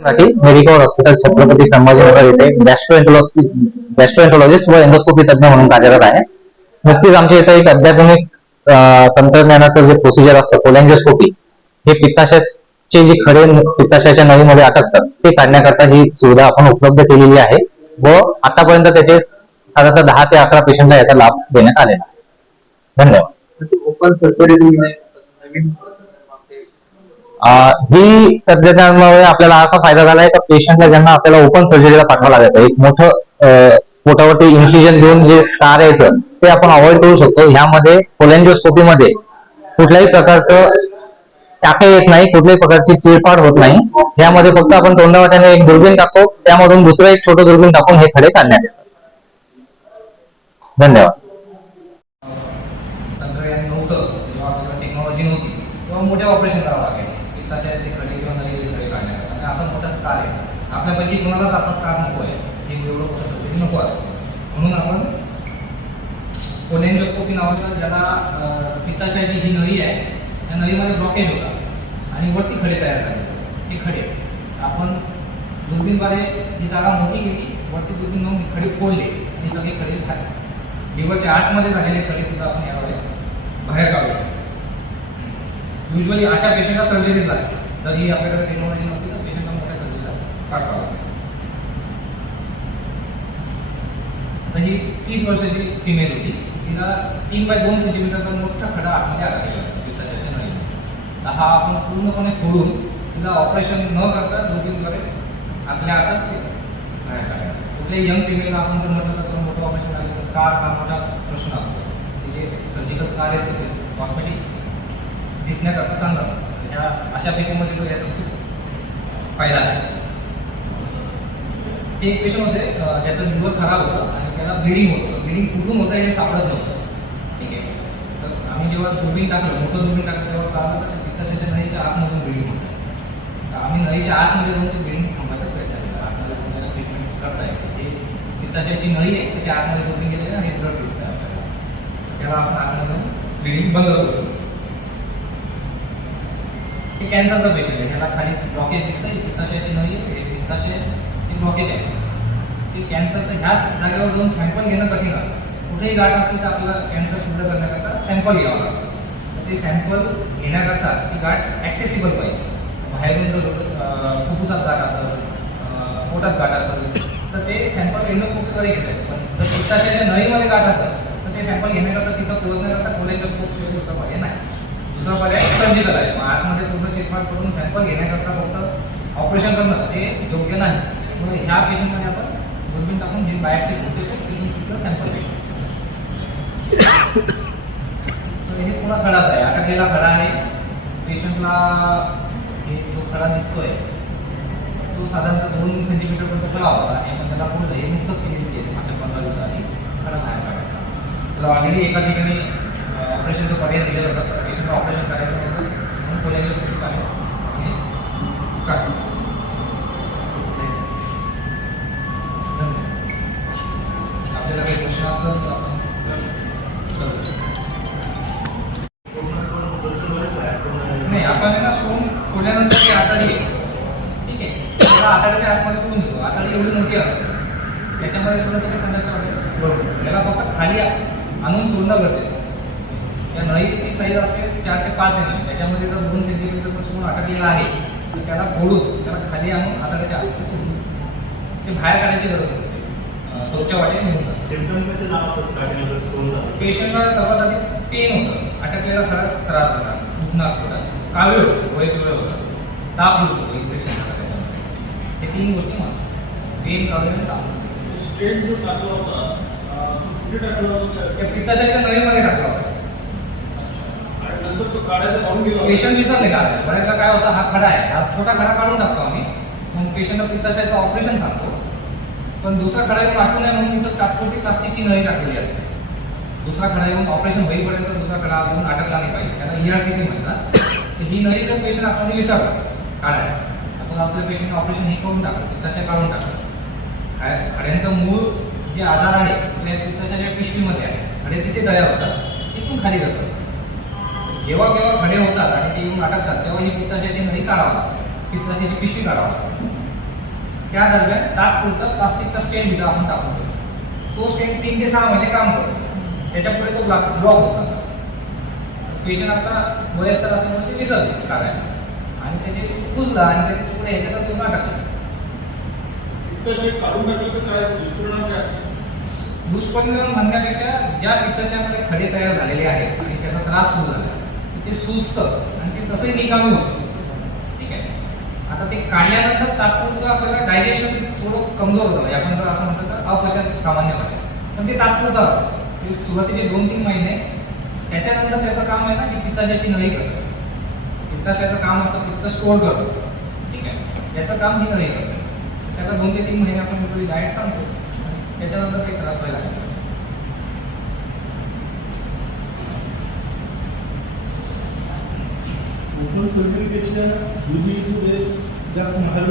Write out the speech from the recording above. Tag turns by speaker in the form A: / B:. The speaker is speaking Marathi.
A: साठी मेडिकल हॉस्पिटल छत्रपती संभाजीनगर येथे गॅस्ट्रोएंटोलॉजी गॅस्ट्रोएंटोलॉजिस्ट व एंडोस्कोपी तज्ञ म्हणून कार्यरत आहे. नक्कीच आमच्या इथे एक अत्याधुनिक तंत्रज्ञानाचं जे प्रोसिजर असतं कोलॅन्जोस्कोपी हे पित्ताशयाचे जे खडे पित्ताशयाच्या नळीमध्ये अटकतात ते काढण्याकरता ही सुविधा आपण उपलब्ध केलेली आहे व आतापर्यंत त्याचे साधारणतः दहा ते अकरा पेशंटला याचा लाभ देण्यात आलेला धन्यवाद. ही तंत्रज्ञानामुळे आपल्याला असा फायदा झाला आहे का पेशंटला ज्यांना आपल्याला ओपन सर्जरीला पाठवा लागायचं एक मोठं पोटावरती इन्फ्युजन देऊन जे स्कार यायचं ते आपण अवॉइड करू शकतो. ह्यामध्ये कोलेंजिओस्कोपीमध्ये कुठल्याही प्रकारचं टाका येत नाही कुठल्याही प्रकारची चिरफाड होत नाही. ह्यामध्ये फक्त आपण तोंडावाट्याने एक दुर्बीण टाकतो त्यामधून दुसरं एक छोटं दुर्बीण टाकून हे खडे काढण्यात येतात. धन्यवाद.
B: तंत्रज्ञान नव्हतं किंवा टेक्नॉलॉजी नव्हती तेव्हा ऑपरेशन करावं लागायचे. पित्ताशयाचे खडे किंवा नळीचे खडे काढण्यात आणि म्हणजे असा मोठा स्कार आहे. आपल्यापैकी कोणालाच असा स्कार नको आहे. हे एवढं मोठं सर्जरी नको असतं. म्हणून आपण कोलेंजोस्कोपी नावाचं ज्याला पित्ताशयाची ही नळी आहे त्या नळीमध्ये ब्लॉकेज होता. आणि वरती खडे तयार झाले. हे खडे. आपण दुर्बीनद्वारे ही जागा मोठी गेली वरती दुर्बीन लावून खडे फोडले आणि सगळे खडे बाहेर लिव्हरच्या आतमध्ये झालेले खडे सुद्धा आपण यावेळेस बाहेर काढू शकतो. युजली अशा पेशंटला सर्जरीच लागते. जर ही आपल्याकडे टेक्नॉलॉजी नसते तर पेशंटला मोठ्या सर्जरीला पाठवावं लागते आता ही तीस वर्षाची फिमेल होती. तिला तीन बाय दोन सेंटीमीटरचा मोठा खडा आतमध्ये आला गेला. तर हा आपण पूर्णपणे खोडून तिला ऑपरेशन न करता दोघींद्वारे आतल्या आतच ते बाहेर काढायला कुठल्याही यंग फिमेलला आपण जर म्हटलं तर मोठं ऑपरेशन झालं तर स्कार हा मोठा प्रश्न असतो. ते जे सर्जिकल स्कार येते ते कॉस्मेटिक दिसण्याकरता चांगला नसतं ह्या अशा पेशीमध्ये तो याचा खूप फायदा आहे. एक पेशंट होते ज्याचं लिव्हर खराब होतं आणि त्याला ब्लिडिंग होतं. ब्लिडिंग कुठून होतं हे सापडत नव्हतं. ठीक आहे? तर आम्ही जेव्हा दुर्बीन टाकलं मोठं दुर्बीन टाकलं तेव्हा कळालं का पित्ताशयाच्या नळीच्या आतमधून ब्लिडिंग होतं. तर आम्ही नळीच्या आतमध्ये जाऊन ते ब्लिडिंग थांबायचा प्रयत्न केला. आतमध्ये त्याला ट्रीटमेंट करता येते ते पित्ताशयाची नळी आहे त्याच्या आतमध्ये दुर्बीन गेलेलं आणि ब्लड दिसतं आपल्याला. त्याला आपण आतमध्ये जाऊन ब्लिडिंग बंद करू शकतो. हे कॅन्सरचा पेशंट आहे ह्याला खाली ब्लॉकेज दिसतंय पित्ताशयाची नळी आहे हे पित्ताशय हे ब्लॉकेज आहे ते कॅन्सरचं ह्याच जागेवर जाऊन सॅम्पल घेणं कठीण असतं. कुठेही गाठ असली तर आपल्याला कॅन्सर सिद्ध करण्याकरता सॅम्पल घ्यावं लागतं. तर ते सॅम्पल घेण्याकरता ती गाठ ॲक्सेसिबल पाहिजे. बाहेरून जर फुफ्फुसात गाठ असेल पोटात गाठ असेल तर ते सॅम्पल एंडोस्कोपीद्वारे घेता येतं पण जर पित्ताशयाच्या नळीमध्ये गाठ असेल तर ते सॅम्पल घेण्याकरता तिथं पोहोचण्याकरता कोलेंडोस्कोप शिवाय दुसरा पर्याय नाही दुसरा पर्याय सर्जिकल आहे. मग आतमध्ये पूर्ण चेकमार करून सॅम्पल घेण्याकरता फक्त ऑपरेशन करणं ते योग्य नाही. म्हणून ह्या पेशंटमध्ये आपण दुर्बीण टाकून जे बाहेरचे फोर्सेस आहेत तिथून सुद्धा सॅम्पल घेऊ. तर हे पुन्हा खडाच आहे. अटकलेला खडा आहे. पेशंटला हे जो खडा दिसतोय तो साधारणतः दोन सेंटीमीटर पर्यंत खडा होता. आणि आपण त्याला पूर्ण हे नुकतंच केलेली आहे. मागच्या पंधरा दिवसांनी खडा बाहेर काढायचा त्याला ऑलरेडी एका ठिकाणी ऑपरेशनचा पर्याय दिलेला होता पेशंटला ऑपरेशन करायचं होतं म्हणून कोल्याच्या सुरू आहे आणि काढलं. आपल्याला काही प्रश्न असतात तर आपण नाही आपण ना सोडून खोल्यानंतर ती आताडी. ठीक आहे. त्याला आताडीच्या आतमध्ये सोडून देतो. आताडी एवढी मोठी असते. त्याच्यामध्ये सोडून तिथे संध्याच्या बरोबर. त्याला फक्त खाली आणून सोडणं गरजेचं त्या नळीची साईज असते चार ते पाच एम एम त्याच्यामध्ये जर दोन सेंटीमीटर सोडून अटकलेला आहे तर त्याला फोडून त्याला खाली आणून आताडीच्या आतमध्ये सोडून ते बाहेर काढायची गरज असते शौच्या वाटे निघून
C: कसे जाणवतात?
B: पेशंटला सर्वात आधी पेन होतं. अटकलेला खडा त्रास होता दुखणार थोडा कावीळ होतं पिवळे होतं. ताप येऊ शकतो इन्फेक्शन झालं त्याच्यामध्ये. हे तीन गोष्टी महत्त्वाच्या. पेन कावीळ आणि ताप.
C: स्टेट जो टाकला होता कुठे टाकला होता?
B: त्या पित्ताशयाच्या नळीमध्ये टाकला होता.
C: नंतर तो काढायचा पाहून गेलो.
B: पेशंट विसरले का? बऱ्याचदा काय होतं हा खडा आहे. हा छोटा खडा काढून टाकतो आम्ही. मग पेशंटला पित्ताशयाचं ऑपरेशन सांगतो. पण दुसरा खडा येऊन टाकू नये म्हणून तिथं तात्पुरती प्लास्टिकची नळी टाकलेली असते. दुसरा खडा येऊन ऑपरेशन होईपर्यंत दुसरा खडा अजून अटकला नाही पाहिजे. त्याला E ईआरसीपी म्हणतात. तर ही नळी जर पेशंट आपण विसरला काढायला आपण आपल्या पेशंट ऑपरेशन हे करून टाकतो पित्ताशय काढून टाकतो काय- खड्यांचं मूळ जे आजार आहे ते पित्ताशयाच्या पिशवीमध्ये आहे. खडे तिथे गळ्या होतात. तिथून खाली घसरतात. जेव्हा केव्हा खडे होतात आणि ते येऊन अटकतात तेव्हा ही पित्ताशयाची नळी काढावा पित्ताशयाची पिशवी काढावा. त्या दरम्यान तात्पुरतं प्लास्टिकचा स्टेन तिथं आपण टाकून ठेवतो. तो स्टेन तीन ते सहा महिने काम करतो. त्याच्या पुढे तो ब्लॉक ब्लॉक होता. पेशंट आपला वयस्कर असल्यामुळे ते विसरते टाकायला आणि त्याचे कुजला आणि त्याचे तुकडे ह्याच्यात तो ना टाकला
C: पित्तशय काढून टाकलं तर काय दुष्परिणाम
B: म्हणण्यापेक्षा ज्या पित्ताशयामध्ये खडे तयार झालेले आहेत आणि त्याचा त्रास सुरू झाला ते सुचतं आणि ते तसंही निकामी होतं ठीक आहे? आता ते काढल्यानंतर तात्पुरतं आपल्याला डायजेशन थोडं कमजोर होतं. म्हणजे आपण जर असं म्हणतो तर अपचन सामान्य भाषेत. पण ते तात्पुरतं असतं. ते सुरुवातीचे दोन तीन महिने त्याच्यानंतर त्याचं काम आहे ना की पित्ताशयाची नळी करतं पित्ताशयाचं काम असतं पित्त स्टोअर करतो ठीक आहे? याचं काम ही नळी करतं त्याला दोन ते तीन महिने आपण थोडी डाएट सांगतो. त्याच्यानंतर काही
D: communication will be just marvelous